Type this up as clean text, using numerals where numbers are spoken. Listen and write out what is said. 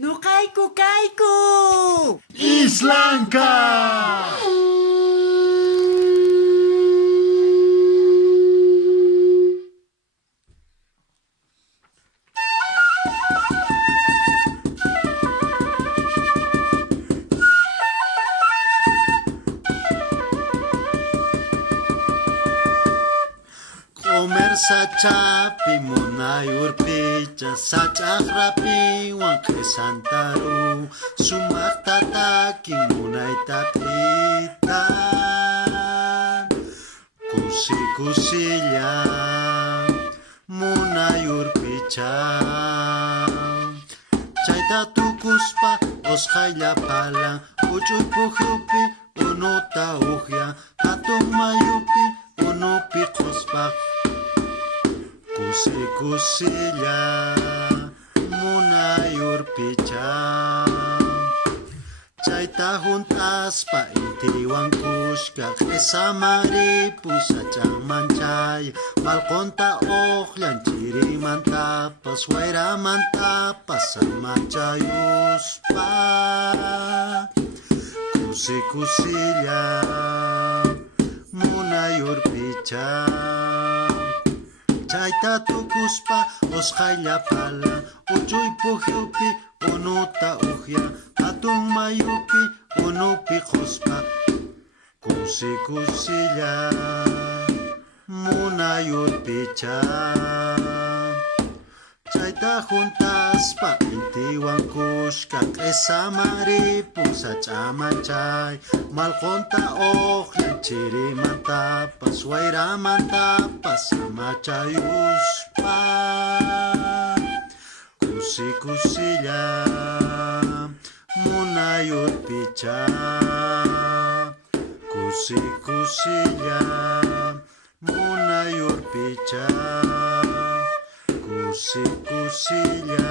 Nuqayku kayku! Islanka! Comer sachapi munay urpicha sach'aqrapi wanq'i santaru sumaq tataki munay tapita kusi kusilla munay urpicha chayta tukuspa osqaylla palan uchuy pukyupi unuta uqya hatun mayupi unupi quspa kusi kusilla munay urpicha chayta juntaspa intiwan kushka q'isamaripusa ch'anmanchay malqonta uqllan chirimantapas wayramantapas samachayuspa kusi kusilla munay urpicha chayta tukuspa osqaylla pala uchuy pukyupi unuta uqya hatun mayupi unupi quspa kusi kusilla munay urpicha chayta juntaspa intiwan kushka q'isamaripusa ch'amanchay malqonta uqllan chirimantapas wayramantapas samachayuspa kusi kusilla munay urpicha kusi kusilla munay urpicha kusi kusilla.